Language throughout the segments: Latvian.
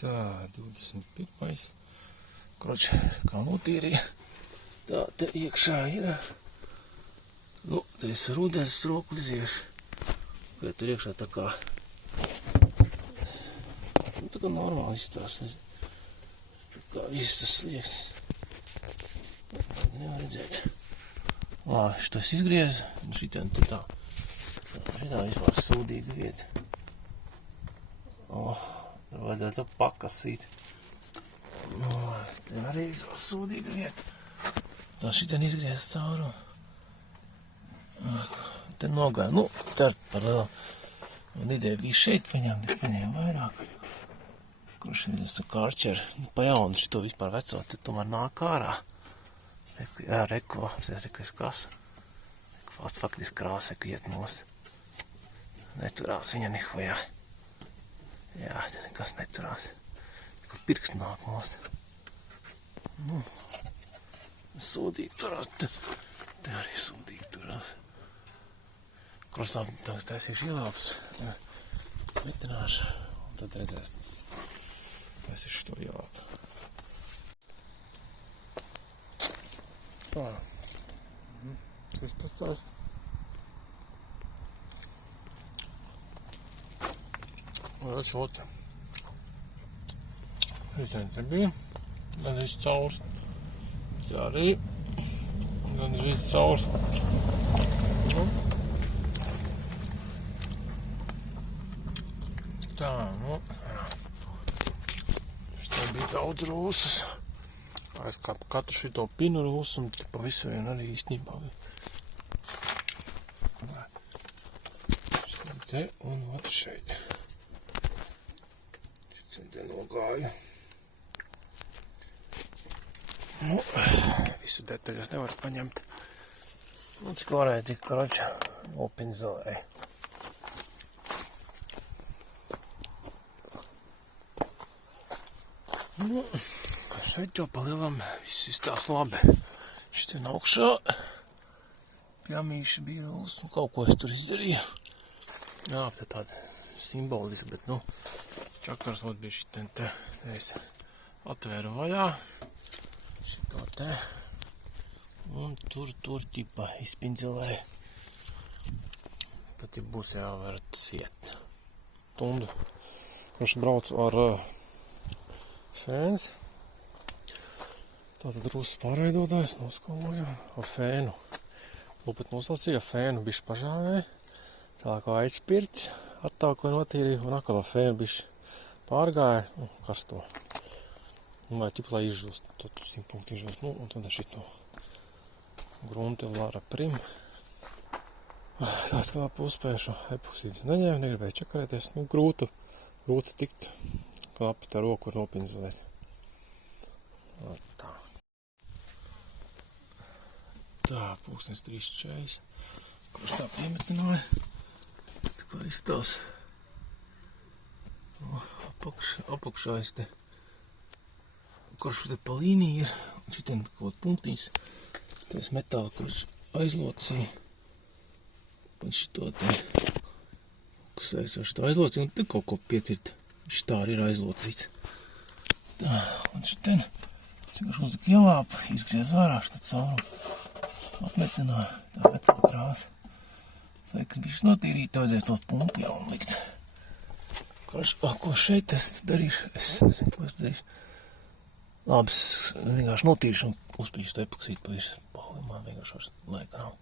Tā, 21. Kroč, kā notīrīja. Tā, te iekšā ir. Nu, te es rudens stroku iziešu. Kad tur iekšā tā kā... Nu, tā kā normāli izstās. Tā kā viss tas slieksnis. Nevar redzēt. Labi, šitos izgriez. Un šitien te tā. Šitā vispār sūdīga vieta. Tur vajadzētu pakasīt. Te arī vispār sūdīga vieta. Tā šitien izgriez cauru. Te nogāja. Nu, te par lielu. Un ideja bija šeit paņemt, es paņēmu vairāk. Kurš ir tā kā arčeri. Pa jaunu šito vispār veco, te tomēr nāk ārā. Jā, reku, es krasa. Faktiski krāsa, ka iet nost. Neturās viņa nihojā. Jā, te nekas neturās. Kur pirksts nāk nost. Nu, sūdīgi turās. Te arī sūdīgi turās. Krustā tagad taisīšu ielāpus. Mitināšu. Un tad redzēs. Taisīšu to ielāpu. Tā. Tas pastāst. Redz, ot. Visiem te bija. Gan viss caurs. Te arī. Gan viss caurs. Tā, nu. Šitā bija daudz rūsas. Es katru šito pinu rūsu un pa visu vien arī īstenībā bija. Šitam te un ot šeit. Šitam te nogāju. Nu, visu detaļas nevar paņemt. Nu, cik varēja tik kroča opinzelēja. Nu, šeit jau pa lielam viss izstās labi. Šitien augšā pjamīši bija rūs un kaut ko es tur izdarīju. Jā, te tāda simboliska, bet, nu, čakars ot bija šitien te. Es atvēru vaļā šito te un tur ķipa izpindzelēju. Tad, ja būs jāvarat siet. Tundu, kurš braucu ar fēns. Tātad rūsas pārveidotājs noskoloju ar fēnu. Lūpēt noslacīja fēnu bišķi pažāvēja. Tālāk aizpirķi, attākoja notīrīja un atkal fēnu bišķi pārgāja karsto. Un lai ķip, lai izžūst, tad 100 punkti izžūst. Nu, un tad šito grunti Lara Prim. Tā skatā puspēšu epusīdus neņēmu, negribēju čakarēties. Nu, grūti tikt. Knapi tā roku var nopinzelēt. Tā. Tā, pulkstens 3:40. Kurš tā piemetināja. Tā kā izstās. Apakšā es te. Kurš te pa līniju ir. Un šitien kaut punktīs. Tais metāli, kurš aizlocīja. Un šito te. Kas aizsā šito aizlocīja un te kaut ko piecirt. Šitā arī ir aizlocīts. Tā, un šitien, vienkārši uzlika ielāpu, izgriez ārā šitā caurumu. Apmetināja, tā vecā krāsa. Liekas, bišķi notīrīt, vajadzēs tos pumpu jau un likt. Ko šeit es darīšu? Es nezinu, ko es darīšu. Labi, es vienkārši notīrīšu un uzpīšu epoksītu pa visu palimā, vienkārši vairs laika nav.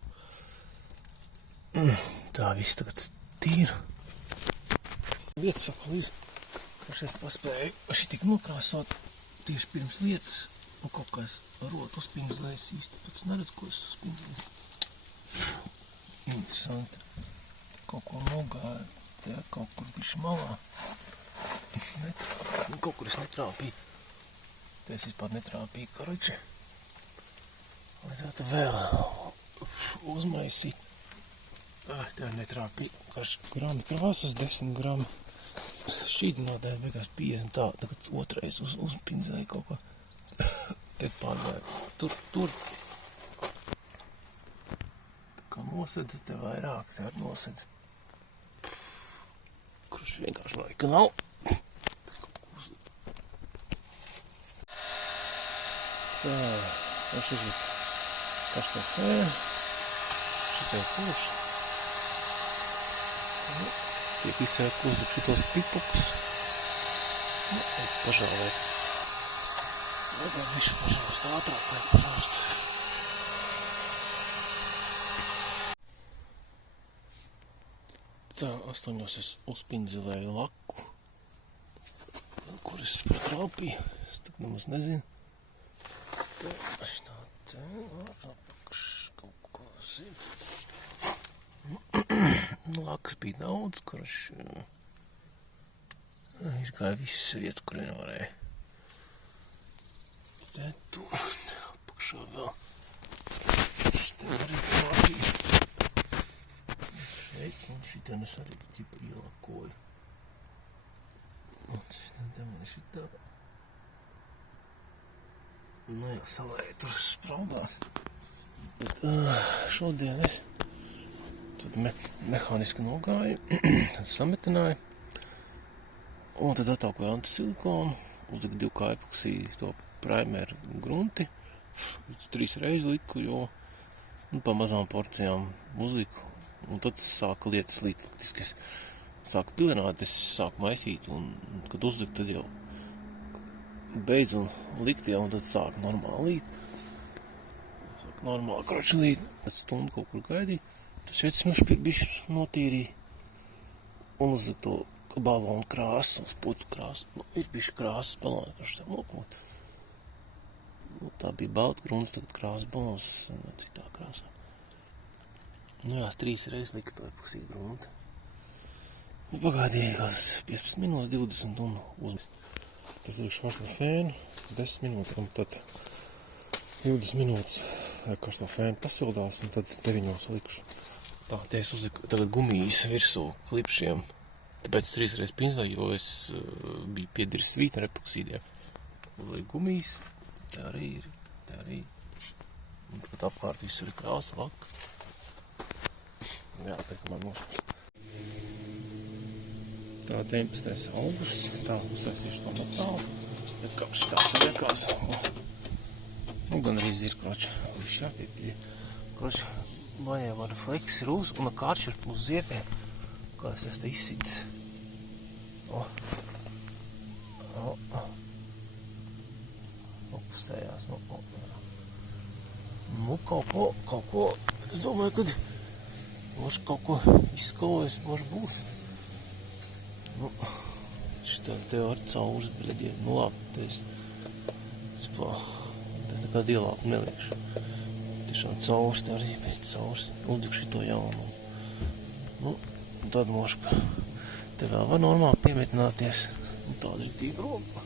Tā, viss tagad tīra. Vietu saka līdz. Es paspēju šitik nokrāsot tieši pirms lietas, un kaut kā es rotu uzpinzlējis īsti, pats neredz, ko es uzpinzlējis. Interesanti. Kaut ko nogāju, te kaut kur bišķi malā. Kaut kur es netrāpīju. Te es vispār netrāpīju, karoči. Vajadzētu vēl uzmaisīt. Tā netrāpīju, grami krāsas, 10 grami. Šķīdinādēja beigās 50 tā, tagad otrais uzpinzēja kaut ko. Te pārgāja. Tur. Tā kā nosedz, te vairāk, te ar nosedz. Kurš vienkārši laika nav. Tā, un šis ir karsto fēnu. Šitai kurš. Tiek izsēt uzlikt šitos pipukus. Pažāvēt. Vajag visu pažāvst ātrāk, vajag pažāvst. Tā, 8 es uzpindzelēju laku, kur es patraupīju. Es tak nemaz nezinu. Tā, te, apakš kaut ko zinu. Lakas bija daudz, kurš izgāja visas vietas, kur nevarēja. Te tu, te apakšā vēl. Te arī klāpīja. Šeit, un šitien es arī tipa ielakoju. Un šitien te man šitā. Nu jā, salēju tur spraudās. Bet šodien es tad mehāniski nogāju, tad sametināju. Un tad ataukoju antisilikonu, uzliku 2 epoksiju to primeru grunti. 3 reizes liku, jo pa mazām porcijām uzliku. Un tad sāka lietas līt. Faktiski es sāku pilināt, es sāku maisīt. Un kad uzliku, tad jau beidzu likt jau, un tad sāku normāli līt. Sāku normāli kroči līt. Tad stundu kaut kur gaidīju. Tad šeit smušpi bišķi notīrīja. Un uzliku to balonu krāsu, spuķu krāsu. Nu, ir bišķi krāsas baloni, kurš tā nokmūt. Nu, tā bija balta grunts, tagad krāsas balons citā krāsā. Nu jā, 3 reizes lika to epoksiju grunti. Nu, pagaidīja kāds 15 minūtes, 20 un uzmest. Tas likšu karsto fēnu uz 10 minūtēm, tad 20 minūtes karsto fēnu pasildās, un tad 9 likšu. Tā, te es uzliku tagad gumijas virsū klipšiem, tāpēc 3 reizes pinzlēju, jo es biju piediris svītu ar epoksīdiem. Uzliku gumijas, te arī ir, te arī. Un tagad apkārt visu ir krāsa, laka. Jā, pēc man nošķist. Tā 19. augusts, tā uztaisīšu to metālu, bet kā šitā te liekās. Nu, gan arī ir, kroči, viss jāpiepļie. Kroči, mājā var fleks ir uz, un kārš ir uz ziepē, kā es esmu izsits. Fokusējās, nu, kaut ko, es domāju, kad moši kaut ko izskalojas, moši būs. Nu, šitā te var caurs, bļaļie. Nu labi, te es nekādu ielāpu neliekšu. Tiešām caurs te arī, bet caurs. Uzlikšu šito jaunu. Nu, tad moši, ka te vēl var normāli piemetināties. Nu, tāda ir tīpa roka.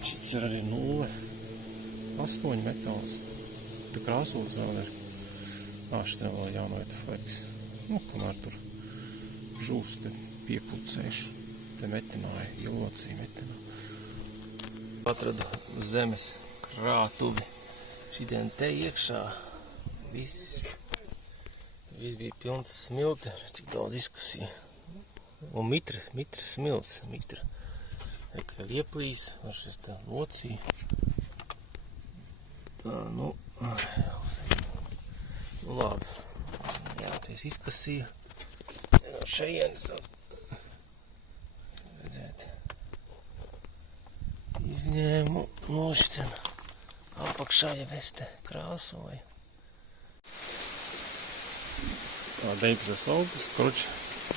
Šits ir arī 0,8 metāls. Te krāsols vēl ir. Šitā vēl jānoita fleks. Nu, kamēr tur žūs te piepulcēšu. Te metināja, ilocī metināja. Atradu zemes krātuvi. Šitien te iekšā viss bija pilns smilti, cik daudz izkasīja. Un mitra smilts, mitra. Kā ir ieplīs, var šis te locī. Tā, nu labi. Jā, te es izkasīju. Šajienis redzēt. Izņēmu nošķen. Apakšā jau es te krāsoju. Tā 19. augusts, kroči,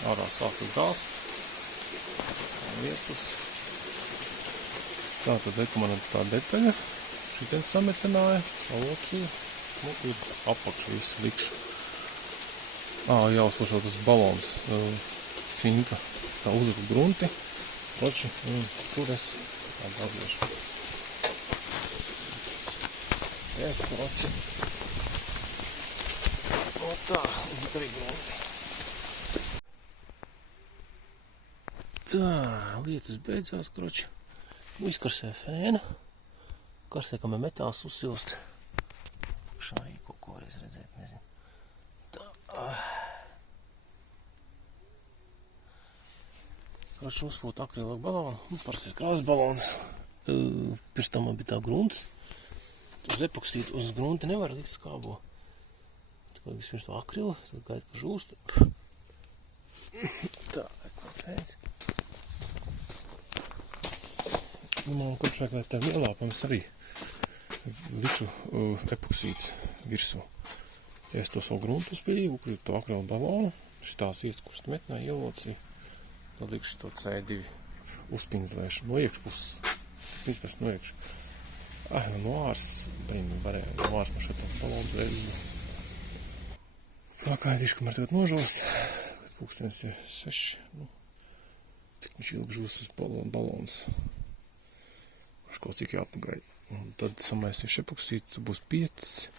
ārā sāku gāzt. Vietus. Tā tad man tā detaļa. Šitien sametināja, salocīju. Nu, ir apakšu viss likšu. Jāuzpašot tas balons, cinka, tā uzliku grunti, kroči, tur es atbildiešu. Te es kroči. O tā, uzliku arī grunti. Tā, lietas beidzās, kroči. Nu, izkarsē fēna. Karsē, kamēr metāls uzsilst. Šā arī kaut ko reiz redzēt, nezinu. Tā. Kroči uzpūt akrilogu balonu. Parasti ir krāsas balons. Pirms tam man bija tā grunts. uz epoksītu, uz grunta nevar likt skābo. Tā kā vispirms to akrilu, tad gaida, ka žūst. Tā, kāpēc. Man kopš vajag, lai tā ielāpams arī likšu epoksīts virsū. Ja es to savu gruntu uzpīdīju, ukritu to akrilu balonu, šitās vietas, kuras metnē ielocīju, tad likšu to C2 uzpinzlēšu no iekšpuses. Vispār no iekš. No ārs, varēja no ārs man šo tā balonu reizi. Pagaidīšu, kamēr tagad nožos. Tagad pulkstenis ir 6. Cik viņš ilgi žūs tas balons. Kaut cik jāpagaida. Un tad samaisīšu epoksītu, būs 5.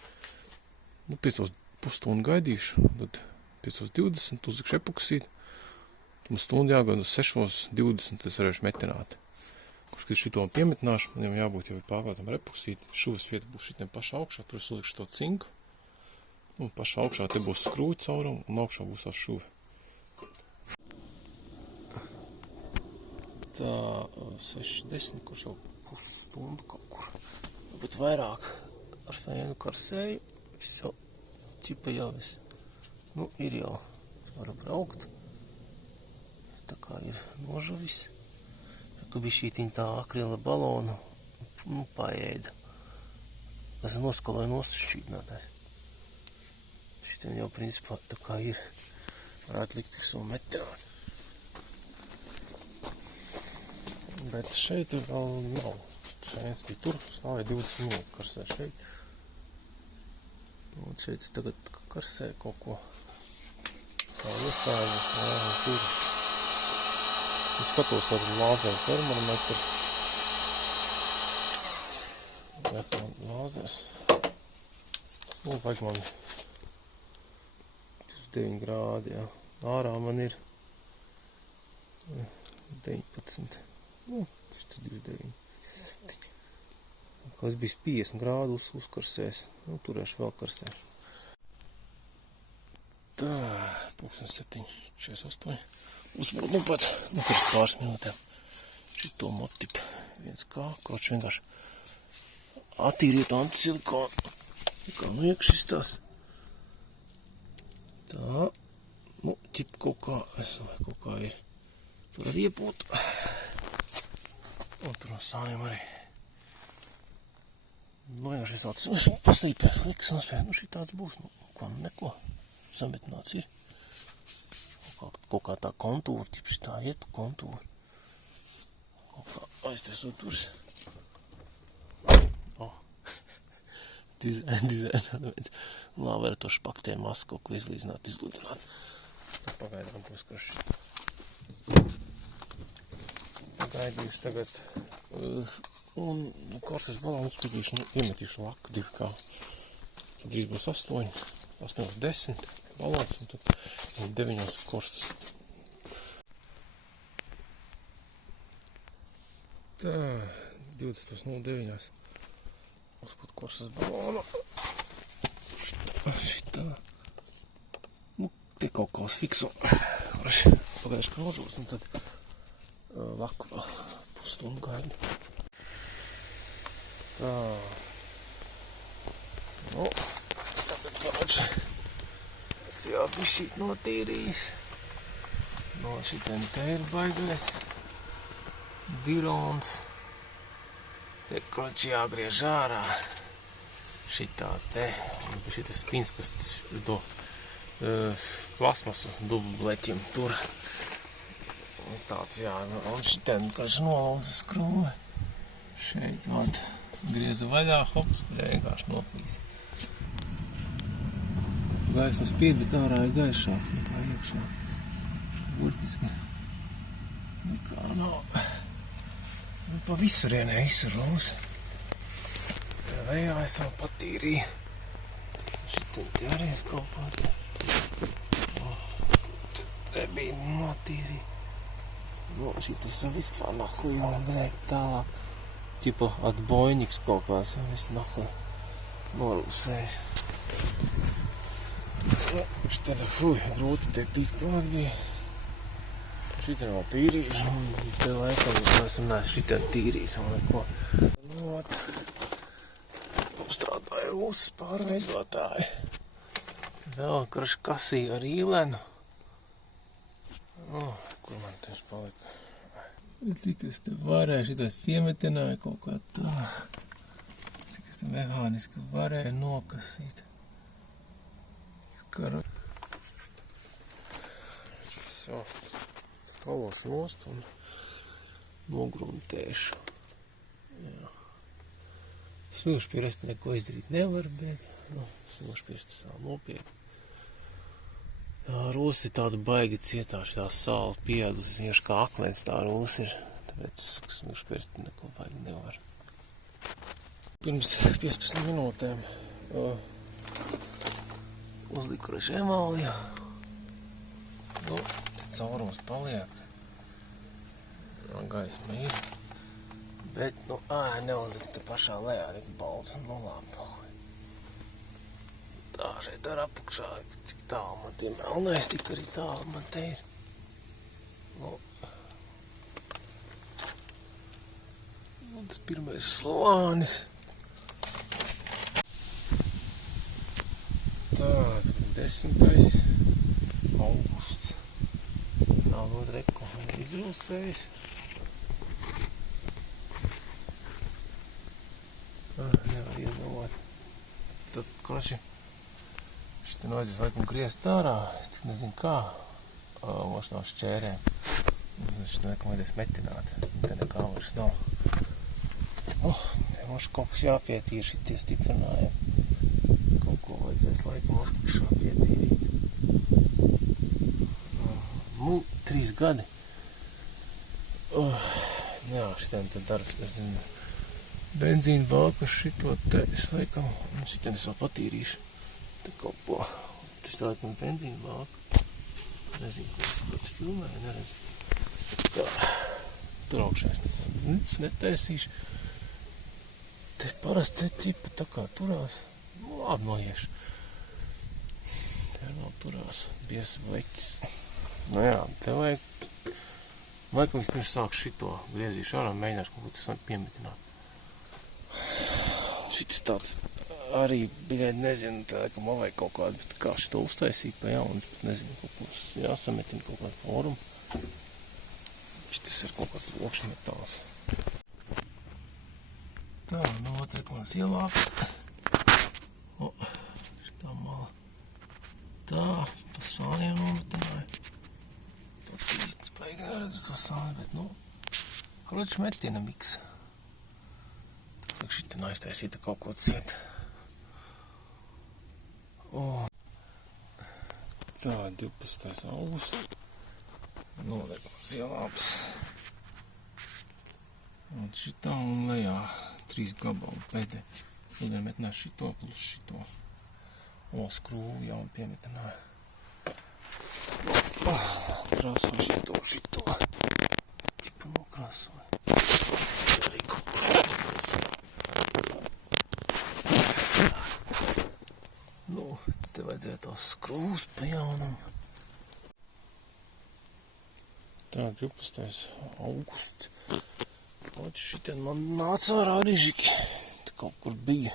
5,5 stundu gaidīšu. Tad 5,20 uzlikšu epoksītu. Tad stundu jāgaida uz 6,20, tas varēšu metināt. Kad šito piemetināšu, man jau jābūt jau pārklātam ar epoksītu. Šūvas vieta būs šitiem pašā augšā, tur es uzlikšu to cinku. Un pašā augšā te būs skrūja caurumu, un augšā būs tās šūve. Tā 6,10, kurš jau pusstundu kaut kur. Bet vairāk ar fēnu karsēju, viss jau ķipa jau viss. Ir jau, varu braukt. Tā kā ir nožavis. Ka bišķītiņ tā akrila balonu paēda. Es noskaloju nosšķītinātāji. Šitiem jau principā tā kā ir. Varētu likt visu metināt. Bet šeit vēl nav. Šeit bija tur, stāvēja 20 minūtes karsē šeit. Un šeit tagad karsē kaut ko. Kā iestāju, tur. Es skatos ar lāzeru termometru. Lāzers. Vajag man 29 grādi, jā. Ārā man ir 19. Šis 29. Kā es biju 50 grādus uzkarsēs. Turēšu vēl karsēšu. Tā, pulkstens 7:48. Uzbūt pat, pēc pāris minūtēm. Šito motipu 1K, kaut vienkārši attīriet antisilikonu. Kā iekšis tās. Tā, ķip kaut kā, es domāju, kaut kā ir. Tur ar iepūtu. Un tur no sājiem arī. Vienkārši es tāds, paslīpē, liks nospēj, šitāds būs, neko. Sametināts ir. Kaut kā tā kontūra, ķipši tā iet pa kontūru. Kaut kā aiztaisot turs. Dizainēt. Labi, ar to špaktēm masu kaut ko izlīdzināt, izgludināt. Pagaidām būs karš. Pagaidīšu tagad. Un korsas balonu uzpīdīšu, iemetīšu laku 2K. Tad drīz būs 8,10 balons, un tad 9 korsas. Tā, 20,09. Uzbūt korsas balonu. Šitā. Te kaut kā uz fiksu. Pagājuši kā nožūs, un tad laku vēl pusstundu gaidu. Tā. Tagad kāds. Es jau bišķīt notīrījis. No šitiem te ir baigais. Dirons. Te kroči jāgriež ārā. Šitā te. Šitas pinskasts do plasmasu dubleķim tur. Un tāds jā. Un šitiem kāds nolauza skrūve. Šeit vat. Grieza vaļā, hops, vienkārši nofīs. Gaisma spīd, bet ārā ir gaišāks nekā iekšā. Burtiski. Nekā nav. Pa visurienē izsarūs. Te vējā es vēl patīrīju. Šitin te arī es kaut pār. Te bija notīrīju. Šitas vispār nahuj man vajag tālāk. Ķipa atbojņiks kaut kāds, viss nahuj norūsējis. Tad, grūti te tikt klāt bija. Šitā nav tīrījis, un te laikam es esmu šitā tīrījis, un neko. rūsas pārveidotāji. Vēl karš kasīja ar īlenu. Kur man tieši palika? Cik es te varēju, šitos piemetināju kaut kā tā. Cik es te mehāniski varēju nokasīt. So, skalošu nost un nogruntēšu. Jā. Smilšpīri es te neko izdarīt nevaru, bet smilšpīri tas vēl nopietni. Jā, rūs ir tāda baigi cietā, šitā sāla pieedus, vienkārši kā akmens tā rūs ir, tāpēc smilšpīri neko baigi nevar. Pirms 15 minūtēm uzliku emāliju. Te caurums paliek. Gaisma ir. Bet, neuzliku te pašā lejā, tik balts un labi. Tā šeit ar apakšā, cik tālu man tie melnais, tik arī tālu man te ir. Tas pirmais slānis. Tā, 10. augusts. Nav mums reku izrūsējis. Nevar iezamot. Tad, kroši, šitien vajadzēs laikam griezt ārā. Es tik nezinu kā. Mums nav šķērēm. Šitien laikam vajadzēs metināt. Te nekā vairs nav. Te mums kaut kas jāpietīr šitie stiprinājumi. Kaut ko vajadzēs laikam apakšā pietīrīt. 3 gadi. Jā, šitien tad darbs, es zinu. Benzīna bāku šito te, es laikam, šitien es vēl patīrīšu. Te kaut ko. Tas tā laikam benzīna bāku. Nezinu, ko es ļoti filmēju, neredzu. Tā, tur augšā es netaisīšu. Te parasti te tipa tā kā turās. Labi noiešu. Te vēl turās. Biesa bleķis. Jā, te vajag. Laikam vispirms sāku šito griezīšu ārā, mēģināšu kaut ko tas piemetināt. Šitas tāds arī bija, nezinu, tā ka man vajag kaut kādu, bet kā šito uztaisīt pa jaunu, es pat nezinu, kaut kāds jāsametina kaut kādu formu. Šitas ir kaut kāds lokšmetāls. Tā, otreklāns ielāps. Šitā mala. Tā, pa sāniem nometināju. Pats īsti spaigi neredzu to sāni, bet, kroči metina miks. Šitien aiztaisīta kaut ko ciet. Tā, 12. augusts. Noliekums ielāps. Un šitā un lejā 3 gabalu pēdē. Šodien metināju šito plus šito. Skrūvu jau piemetināju. Krāsoju šito. Tipa nokrāsoju. Es arī kaut ko nokrāsoju. Te vajadzēja tās skrūvus pa jaunam. Tā, 12. augusts. Šitien man nāca ārā rižiki. Te kaut kur bija.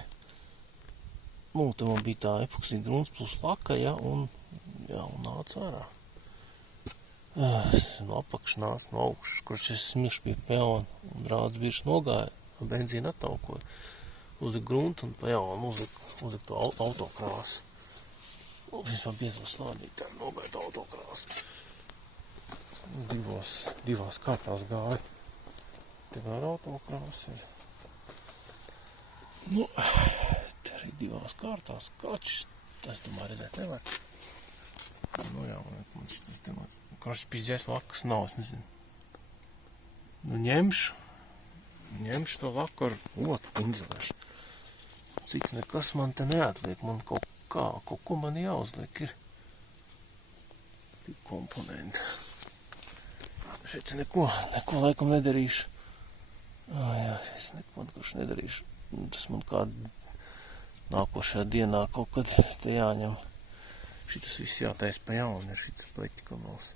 Te man bija tā epoksīda gruns plus laka, un nāca ārā. No apakš nāca no augšas, kurš es smilšpīju peonu un rāds bišķi nogāja, benzīnu attaukoju. Uzliku gruntu un pa jaunu uzliku to autokrāsu. Vispār biezo slādītēm nogaida autokrāsu. Divās kārtās gāja. Te vēl ar autokrāsu ir. Te arī divās kārtās. Kačs, tas domāju redzēt nevar. Man šitas temats. Kačs pizdzies lakas nav, es nezinu. Ņemšu to laku ar otru pinzelēšu. Cits nekas man te neatliek, man kaut ko man jāuzliek ir. Tik komponenti. Šeit neko laikam nedarīšu. Es neko kurš nedarīšu. Tas man kādu nākošajā dienā kaut kad te jāņem. Šitas viss jātais pa jaunu, ir šitas pleķikamals.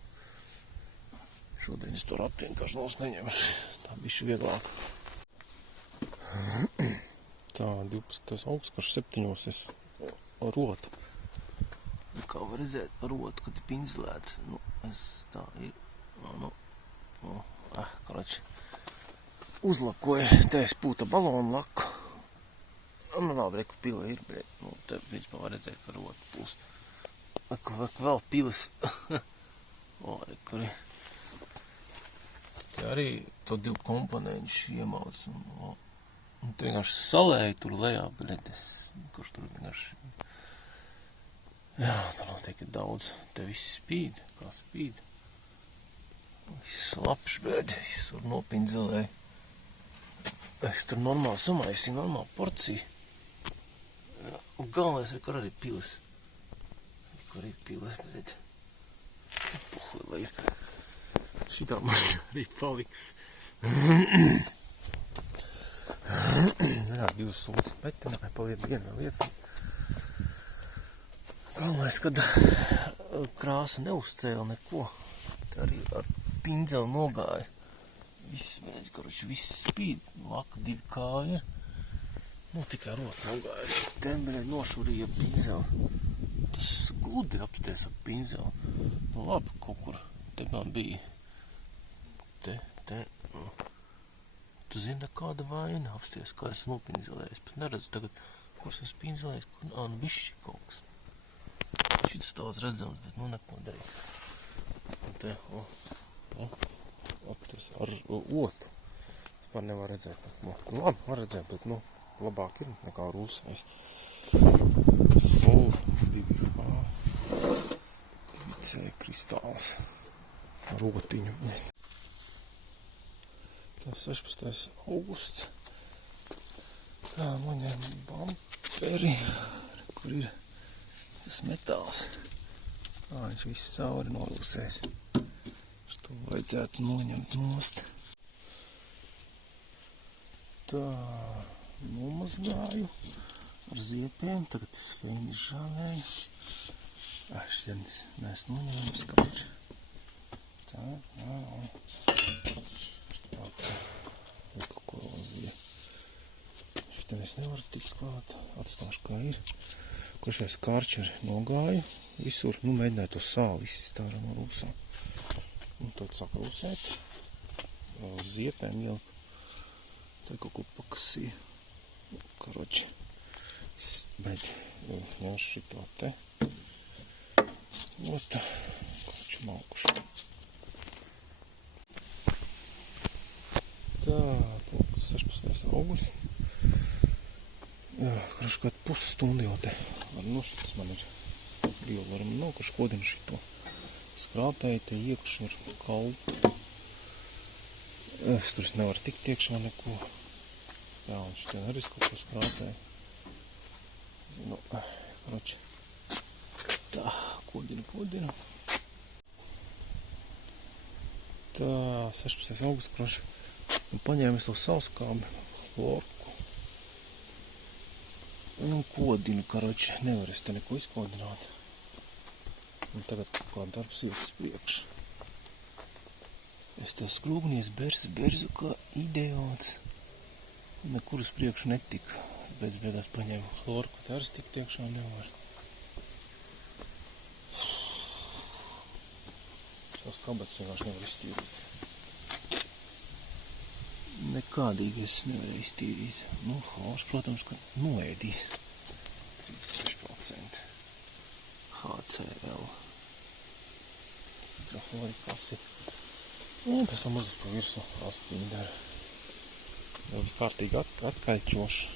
Šodien es to ratu vienkārši neņemšu. Tā bišķi vieglāk. Tā, 12. augusts, kurš 7. es rotu. Kā var redzēt, rotu, kad ir pinzelēts. Nu, es tā ir. Koroči. Uzlakoju. Te es pūta balonu laku. Nu, labi, reku pila ir, bet, nu, te principā var redzēt, ka rotu pūs. Vēl pilas. Reku ir. Te arī to 2 komponentu iemauc. Un te vienkārši salēja tur lejā, bledes, kurš tur vienkārši... Jā, tā notiek ir daudz. Te viss spīd, kā spīd. Viss slapš, bēdi, viss tur nopindzelēja. Es tur normāli samaisīju, normāli porciju. Un galvenais ir, kur arī pilas. Kur ir pilas, bēdi. Puhlila ir. Šitā man arī paliks. Jā, 2 sūdas metināja, paliet viena lietas. Galvenais, kad krāsa neuzcēla neko. Tā arī ar pindzeli nogāja. Viss spīd, laka 2 kāja. Nu, tikai rota nogāja. Tembeļai nošurīja pindzeli. Tas gludi apsties ar pindzeli. Nu, labi, kaut kur te man bija. Tu zini, kāda vaina apsties, kā es nopinzelēju. Es pat neredzu tagad, kurš es pinzelēju, kur nu bišķi kaut kas. Šis tāds redzams, bet nu neko darīt. Un te, apties ar otu. Vispār nevar redzēt. Nu, labi, var redzēt, bet nu, labāk ir nekā rūsais. Sol, 2H, 2C kristāls. Rotiņu. Tā 16. augusts. Tā, noņem bamperi, kur ir tas metāls. Tā, viņš viss cauri norūsēs. To vajadzētu noņemt nost. Tā, nomazgāju ar ziepēm. Tagad es feini žāvēju. Šķienis, mēs noņemam skaču. Tā, kukurūzija. Šitien es nevaru tikt klāt, atstāšu kā ir. Kuršais karčeri nogāju visur, nu mēģināju to sāli izsist ārā no rūsām. Un tad sāk rūsēt, ziepēm ieliku, te kaut ko pakasīju. Karoči, ņemšu šito te. Ota, karoči malkušu. Tā, 16. augusts. Jā, kurš kādu pusstundu jau te var nošķitas man ir biovaram nav, kurš kodina šito. Skrāpēju te iekšā ar kalpu. Es tur nevaru tikt iekšā neko. Jā, un šitien arī kaut ko skrāpēju. Nu, karoči. Tā, kodina. Tā, 16. augusts, karoči. Un paņēmu to sauskābi, lorku. Un kodinu, karoči, nevar es te neko izkodināt. Un tagad kaut kā darbs ir uz priekšu. Es te skrūgnies berzu kā ideāls. Nekur uz priekšu netika. Pēc beigās paņēmu lorku, te arī tikt iekšā nevar. Šās kabats vienkārši nevar iztīrīt. Nekādīgi es nevarēju iztīrīt. Nu, hlors, protams, ka noēdīs. 36% HCl. Hidrohlorikasi. Un pēc tam uzlikt pa virsu astpinderi. Jau kārtīgi atkaļķošu.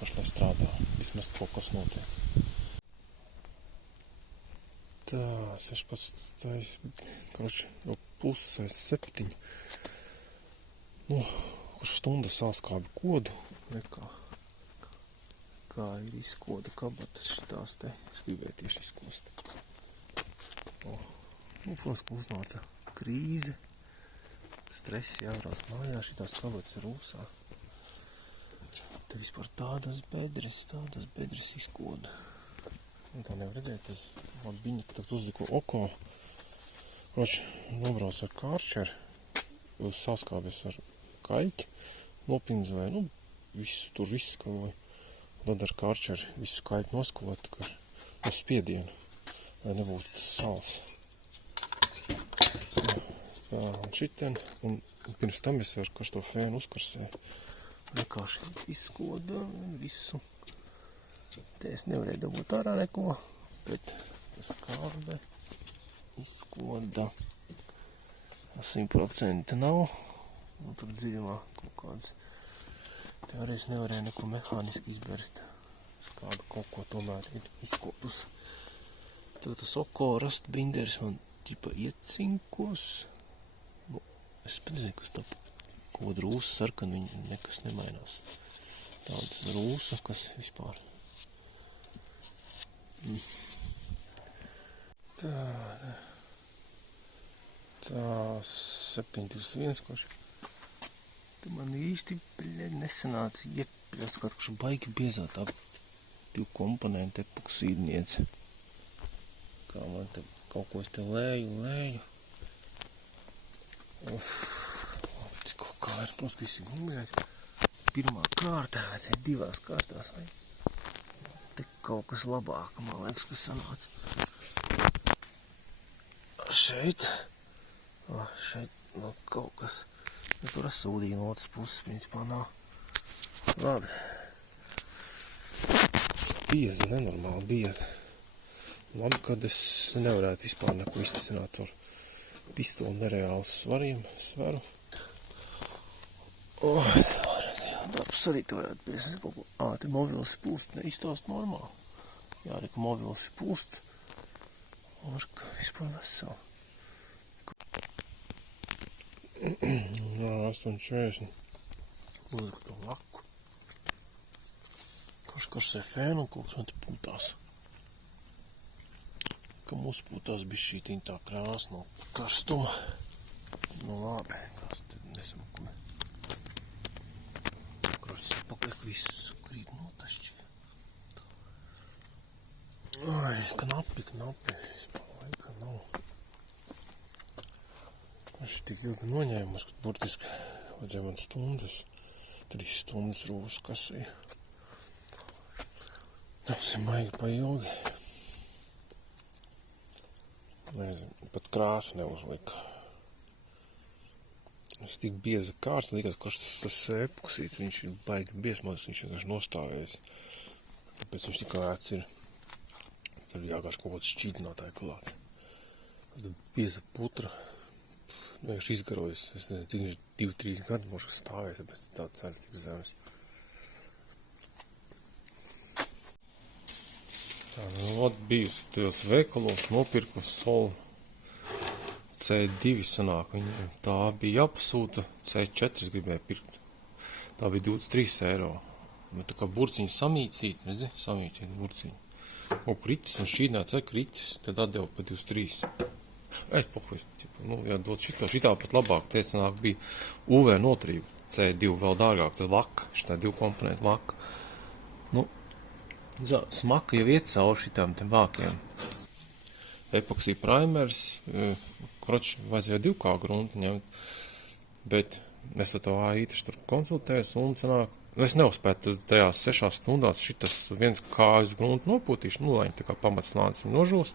Koši, lai strādā. Vismaz kaut kas notiek. Tā, 16. Karoči, jau pusais 7. Nu, kurš stunda sāskābi kodu, nekā kā ir izkoda kabatas šitās te. Es gribēju tieši izkost. Nu, protams, ka uznāca krīze. Stresi jāvrās mājā, šitās kabatas ir rūsā. Te vispār tādas bedres izkoda. Un tā nevar redzēt, tas biņa, ka tagad uzliku oko. Kroči, nobrauc ar kārčeri, uz sāskābes ar kaļķi, nopinzelēju, nu, visu tur izskaloju. Un tad ar karčeri visu skaitu noskalot, kā ar spiedienu, lai nebūtu tas sāls. Tā, un šitien, un pirms tam es ar karsto fēnu uzkarsēju. Vienkārši izskoda visu. Te es nevarēju dabūt ārā neko, bet skārbe izskoda 100% nav. Un tur dziļumā kaut kādas. Teorēs nevarēja neko mehāniski izbērst. Skāba kaut ko tomēr ir izkopus. Tagad tas oko rast binderis man ķipa iecinkos. Nu, es nezinu, kas tā kaut rūsa sarkan, viņa nekas nemainās. Tādas rūsa, kas vispār. Tā 721, koši. Tu man īsti nesanāca iepļauts kaut kurš baigi biezā tā 2 komponentu epoksīdniece. Kā man te kaut ko es te lēju. Tikko kā ir, protams, ka visi gumijās. Pirmā kārtā, vajadzēja 2 kārtās, vai te kaut kas labāk, man liekas, kas sanāca. Šeit no kaut kas. Ja tur es sūdīgi no otras puses, principā nav. Labi. Bieza, nenormāli bieza. Labi, kad es nevarētu vispār neko iztacināt ar pistoli nereālu sveru. Darbs arī te varētu piesast kaut ko. Te mobils ir pūsts, neizstāst normāli. Jā, arī, ka mobils ir pūsts. Var, ka vispār veseli. 840. Lūdzu to laku. Karsē fēnu un kaut kas man te pūtās. Ka mūsu pūtās bišķītiņ tā krās no karstuma. Nu labi, kas te nesamukumi. Krastas pakaļ viss krīt notašķi. Ai, knapi. Laika nav. Es tik ilgi noņēmos, ka burtiski vajadzēja man stundas. 3 stundas rūs kasīja. Tas ir maigi pa ilgi. Pat krāsu neuzlika. Es tik bieza kārta, likās, ka tas epoksīds, viņš ir baigi biesmāks, viņš vienkārši nostājies. Tāpēc viņš tik ēts ir. Tad jākārši kaut kāds šķīdinātāji klāt. Tad bieza putra. Vienkārši izgarojas. Es nezinu, cik viņš 2-3 gadu mošu stāvēs, tāpēc tā ceļa tik zemes. Tā, nu, bijusi tajos veikalos, nopirku Sol C2 sanāk. Tā bija jāpasūta, C4 gribēja pirkt. Tā bija 23 eiro. Bet tā kā burciņi samīcīt, redzi? Samīcīt burciņi. Kaut kritis un šķīdināts, kritis, tad atdeva pa 23. Pokuļs, jādod šitā pat labāk, tiecināk bija UV notrība, C2 vēl dārgāk, tad laka, šitā 2 komponentu laka. Nu, smaka jau iet cauri šitām tiem vākiem. Epoksija primers, vajadzēja 2K grunti ņemt, bet es ar to īpaši tur konsultējos un sanāk, es neuzspētu tajās 6 stundās šitas 1 kājas grunti nopūtīšu, lai tā kā pamatslānis nožūs.